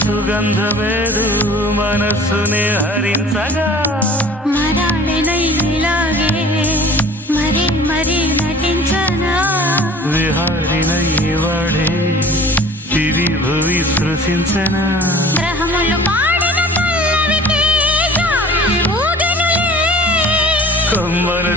సుగంధమేదు మనస్సునే హరించగా మరాళినైలాగే మరీ మరీ నటించనా విహారినై వాడే దివి భువి సృశించనా గ్రహములు పాడిన పల్లవికి జాబిలి ఊగెనులే కొమ్మను